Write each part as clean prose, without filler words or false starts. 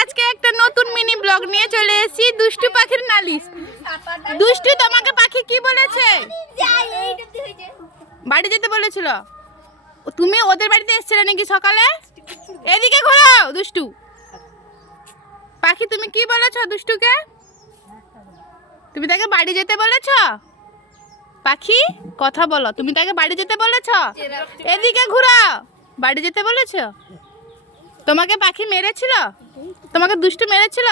আজকে একটা নতুন মিনি ব্লগ নিয়ে চলে এসেছি দুষ্টু পাখির নালিশ। দুষ্টু তোমাকে পাখি কি বলেছে? বাড়ি যেতে বলেছিল। তুমি ওদের বাড়িতে এসেছিলে নাকি সকালে? এদিকে ঘোরাও দুষ্টু পাখি, তুমি কি বলেছো দুষ্টুকে? তুমি তাকে বাড়ি যেতে বলেছ? পাখি কথা বলো, তুমি তাকে বাড়ি যেতে বলেছ? এদিকে ঘোরাও, বাড়ি যেতে বলেছ? তোমাকে পাখি মেরেছিল? তোমাকে দুষ্টু মেরেছিল?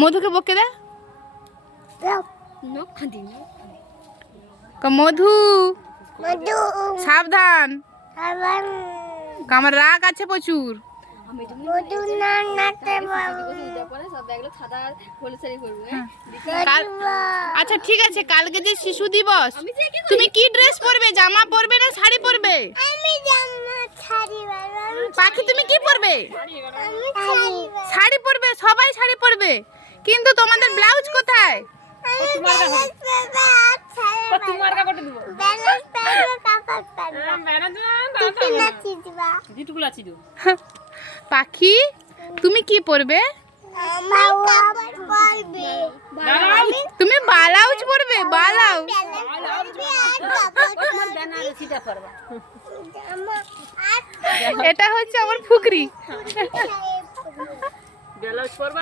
মধুকে বকে দে। মধু সাবধান, আমার রাগ আছে প্রচুর। আচ্ছা ঠিক আছে, কালকে যে শিশু দিবস, তুমি কি ড্রেস পরবে? জামা পরবে না শাড়ি পরবে? পাখি তুমি কি পরবে? শাড়ি পরবে, সবাই শাড়ি পরবে, কিন্তু তোমাদের ব্লাউজ কোথায়? পাখি তুমি কি পরবে? তুমি ব্লাউজ পরবে? ব্লাউজ এটা হচ্ছে আমার ফুকরি।